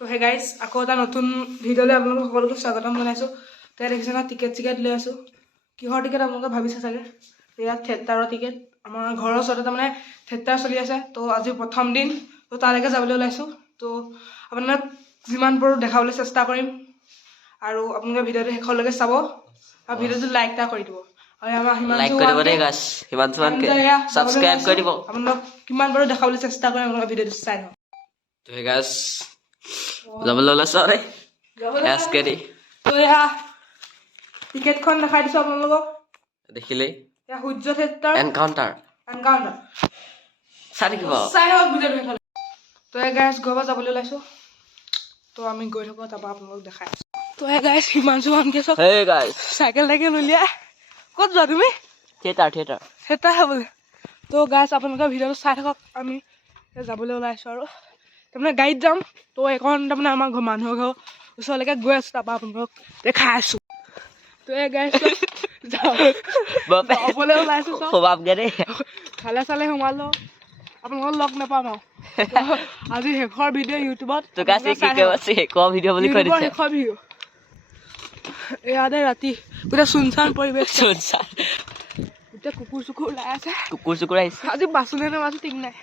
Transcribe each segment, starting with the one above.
তো hey guys আকৌ এটা নতুন ভিডিঅ'লৈ আপোনালোকক সকলোকে স্বাগতম জনাইছোঁ। তো ইয়াত দেখিছে ন টিকেট লৈ আছোঁ। কিহৰ টিকেট আপোনালোকে ভাবিছে চাগে, ইয়াত থিয়েটাৰৰ টিকেট। আমাৰ ঘৰৰ ওচৰতে তাৰমানে থিয়েটাৰ চলি আছে। তো আজি প্ৰথম দিন, তো তালৈকে যাবলৈ ওলাইছোঁ। তো আপোনাক যিমান পাৰোঁ দেখাবলৈ চেষ্টা কৰিম, আৰু আপোনালোকে ভিডিঅ'টো শেষলৈকে চাব আৰু ভিডিঅ'টো লাইক এটা কৰি দিব। আৰু আমাৰ আপোনালোক কিমান পাৰোঁ দেখাবলৈ চেষ্টা কৰিম, আপোনালোকে ভিডিঅ'টো চাই লওক। তো হে গাইস যাবলৈ ওলাইছো ৰে এসকেৰি তো এয়া টিকেটখন দেখাই দিছোঁ আপোনালোকক। দেখিলেই এয়া সূৰ্য থিয়েটাৰ এনকাউণ্টাৰ চাই থাকিব, চাই হওক ভিডিঅ'টো শেষলৈ। তো এই গাইজ ঘৰৰ পৰা যাবলৈ ওলাইছোঁ। তো আমি গৈ থাকোঁ, তাৰপৰা আপোনালোকক দেখাই আছোঁ। তো এই গাইজ হিমাংশু ভানকে চব হে গাইস চাইকেল উলিয়াই ক'ত যোৱা তুমি? থিয়েটাৰ চাবলৈ। তো গাইজ আপোনালোকে ভিডিঅ'টো চাই থাকক। আমি যাবলৈ ওলাইছোঁ আৰু তাৰমানে গাড়ীত যাম। তো এইখন তাৰমানে আমাৰ মানুহৰ ঘৰৰ ওচৰলৈকে গৈ আছোঁ, তাৰপৰা আপোনালোকক দেখাই আছোঁ। তো এই গাইজ যাবলৈ ওলাইছোঁ চব খালে চালে সোমালো, আপোনালোকক লগ নাপাম আৰু আজি শেষৰ ভিডিঅ' ইউটিউবত। শেষৰ ভিডিঅ' ইয়াতে ৰাতি গোটেই চুনচান পৰিৱেশ, গোটেই কুকুৰ চুকুৰ ওলাই আছে। আহিছে আজি বাচনে নামাছো ঠিক নাই।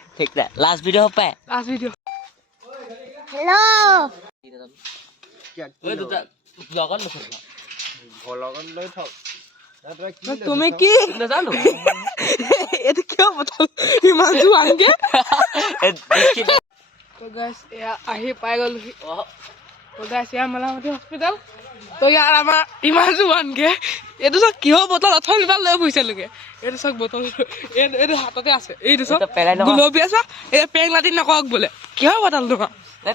লাষ্ট ভিডিঅ' হ'ব পায়। লাষ্ট ভিডিঅ' তুমি কি নাজানো এইটো কিয় পঠাল হিমাংশু ভানকে? তো গাইছ এয়া আহি পাই গ'লোহি। তো গাইছ এয়া মেলামতি হস্পিটেল। তো ইয়াৰ আমাৰ হিমাংশু ভানকে এইটো চাওক কিহৰ বটল অথনি পৰা লৈ ফুৰিছিলোগে। এইটো চাওক বটল, এইটো হাততে আছে। এইটো চাওক গুলপীয়া চাওক, এই পেং লাটি নকওক বোলে কিহৰ বটল তোমাৰ?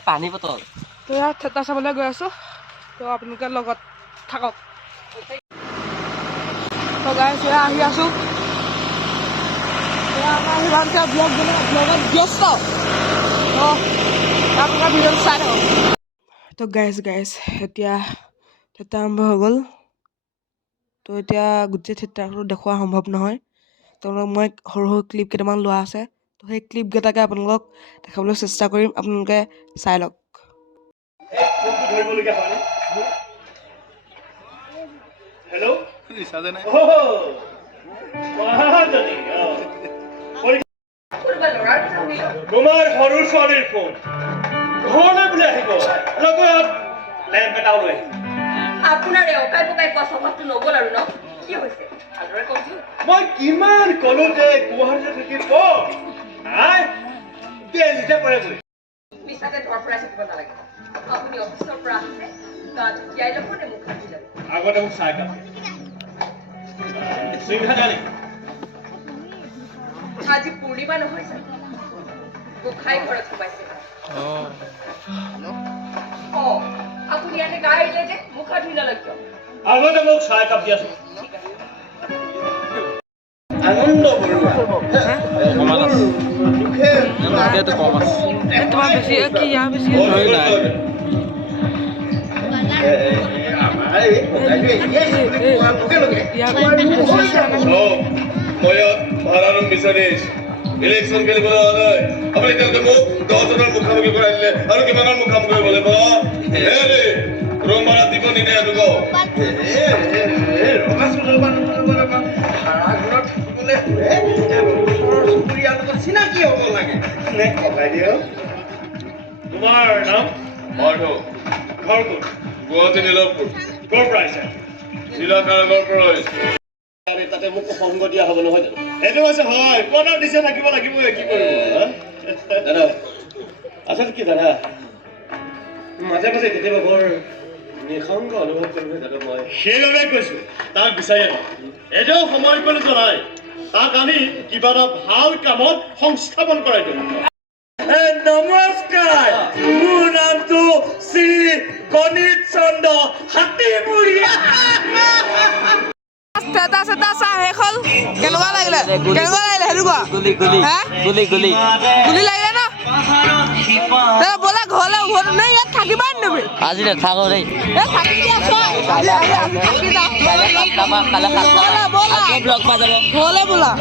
পানী বটল। তো ইয়াত থিয়েটাৰ চাবলৈ গৈ আছোঁ। তো আপোনালোকে লগত থাকক। তো গাইছ এয়া আহি আছোঁ। আমাৰ হিমাংশু ব্লগত ব্যস্ত। তো আপোনালোকে ভিডিঅ'টো চাই থাকক। তো গাইছ এতিয়া থিয়েটাৰ আৰম্ভ হৈ গ'ল। তো এতিয়া গোটেই থিয়েটাৰটো দেখুওৱা সম্ভৱ নহয়। তেওঁলোকক মই সৰু ক্লিপ কেইটামান লোৱা আছে। তো সেই ক্লিপকেইটাকে আপোনালোকক দেখাবলৈ চেষ্টা কৰিম, আপোনালোকে চাই লওক। তোমাৰ সৰু ছোৱালীৰ ফোন ঘৰলৈ বুলি আহিব লগত লেম্প এটাও লৈ আপোনাৰ এই অকাই পকাই কোৱা স্বভাৱটো নগ'ল আৰু ন? কি হৈছে ভালদৰে কওকচোন। মই কিমান ক'লো যে গুৱাহাটীতে থাকিব নিজে পৰে বুলি। মিছাতে ধৰফৰাই থাকিব নালাগে। আপুনি অফিচৰ পৰা আহিছে, গাটো তিয়াই ল'ব নে মুখ হাত যাব? আগতে মোক চাই কাম আজি পূৰ্ণিমা নহয় জানো? গোসাঁই ঘৰত সোমাইছে। আপুনি ইয়াতে গা এৰিলে যে মুখ হাত ধুই নলয় কিয়? আগতে মোক চাই কাপ দিয়াছো। আনন্দ তোমাৰ বেছি কি ইয়াৰ বেছি ভাড়াৰুম বিচাৰিছ ইলেকশ্যন খেলিবলৈ অহা নাই। আপুনি তেওঁলোকে মোক 10জনৰ মুখামুখি কৰাই দিলে আৰু কিমানৰ মুখামুখি কৰিব লাগিব? ৰুম ভাড়া দিব নিদিয়ে চিনাকি হ'ব লাগে নে ককাই দিয়? তোমাৰ নাম? মাধৱ। ঘৰ ক'ত? গুৱাহাটী নীলমপুৰ। ক'ৰ পৰা আহিছে? জিলা কাৰাগাৰৰ পৰা আহিছে। তাতে মোক সংগ দিয়া হ'ব নহয় জানো? সেইটো হৈছে হয়, কোৱাৰ্টাৰ দিছে থাকিব লাগিবই, কি কৰিব দাদা? আচলতে কি দাদা, মাজে মাজে কেতিয়াবা বৰ নিঃসংগ অনুভৱ কৰোঁ দাদা। মই সেইবাবে কৈছো তাক বিচাৰি আনো। এতিয়াও সময় কৰি জনাই তাক আনি কিবা এটা ভাল কামত সংস্থাপন কৰাই দিওঁ। নমস্কাৰ, মোৰ নামটো শ্ৰী গণিত চন্দ্ৰ হাতীমুৰীয়া। কেনেকুৱা লাগিলে সেইটো কোৱা? গুলি লাগিলে ন? ব'লা ঘৰলৈ উভতো নাই, ইয়াত থাকিবা তুমি? আজি নাথাকো দেই। ঘৰলৈ ব'লা।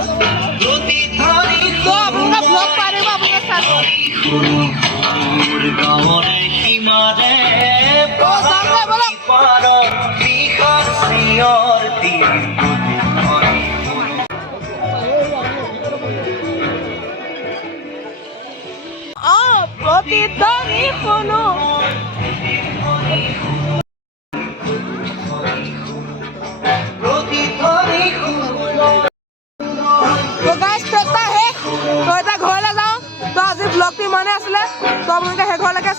তো আপোনালোকে ব্লগ পাই থাকিব, আপোনালোকে চাই মাৰে পাৰত বিষৰ চিঞৰ দিন প্ৰতিধ্বনি শুনো প্ৰতিধ্বনি তো গাইজ থেতা শেষ তো এতিয়া ঘৰলৈ যাওঁ তো আজি ব্লগটো ইমানেই আছিলে তো আপোনালোকে শেষলৈকে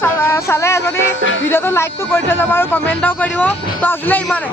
চালে যদি ভিডিঅ'টো লাইকটো কৰি থৈ যাব আৰু কমেণ্ট এটাও কৰি দিব তো আজিলৈ ইমানে